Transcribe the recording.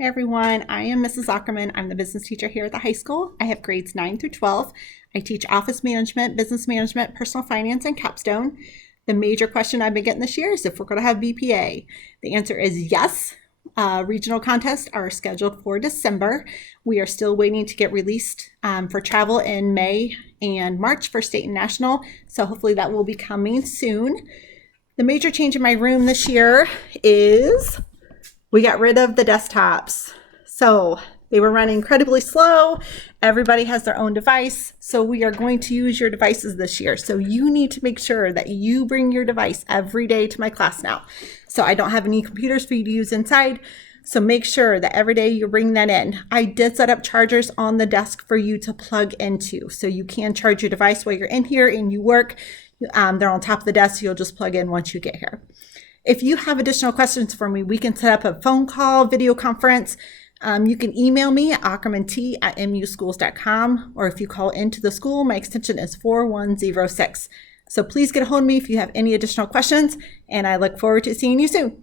Hey everyone, I am Mrs. Aukerman. I'm the business teacher here at the high school. I have grades 9 through 12. I teach office management, business management, personal finance, and capstone. The major question I've been getting this year is if we're going to have BPA. The answer is yes. Regional contests are scheduled for December. We are still waiting to get released for travel in May and March for state and national, so hopefully that will be coming soon. The major change in my room this year is we got rid of the desktops. So they were running incredibly slow. Everybody has their own device. So we are going to use your devices this year. So you need to make sure that you bring your device every day to my class now. So I don't have any computers for you to use inside. So make sure that every day you bring that in. I did set up chargers on the desk for you to plug into. So you can charge your device while you're in here and you work. They're on top of the desk. You'll just plug in once you get here. If you have additional questions for me, we can set up a phone call, video conference. You can email me at aukermant@muschools.com, or if you call into the school, my extension is 4106. So please get a hold of me if you have any additional questions, and I look forward to seeing you soon.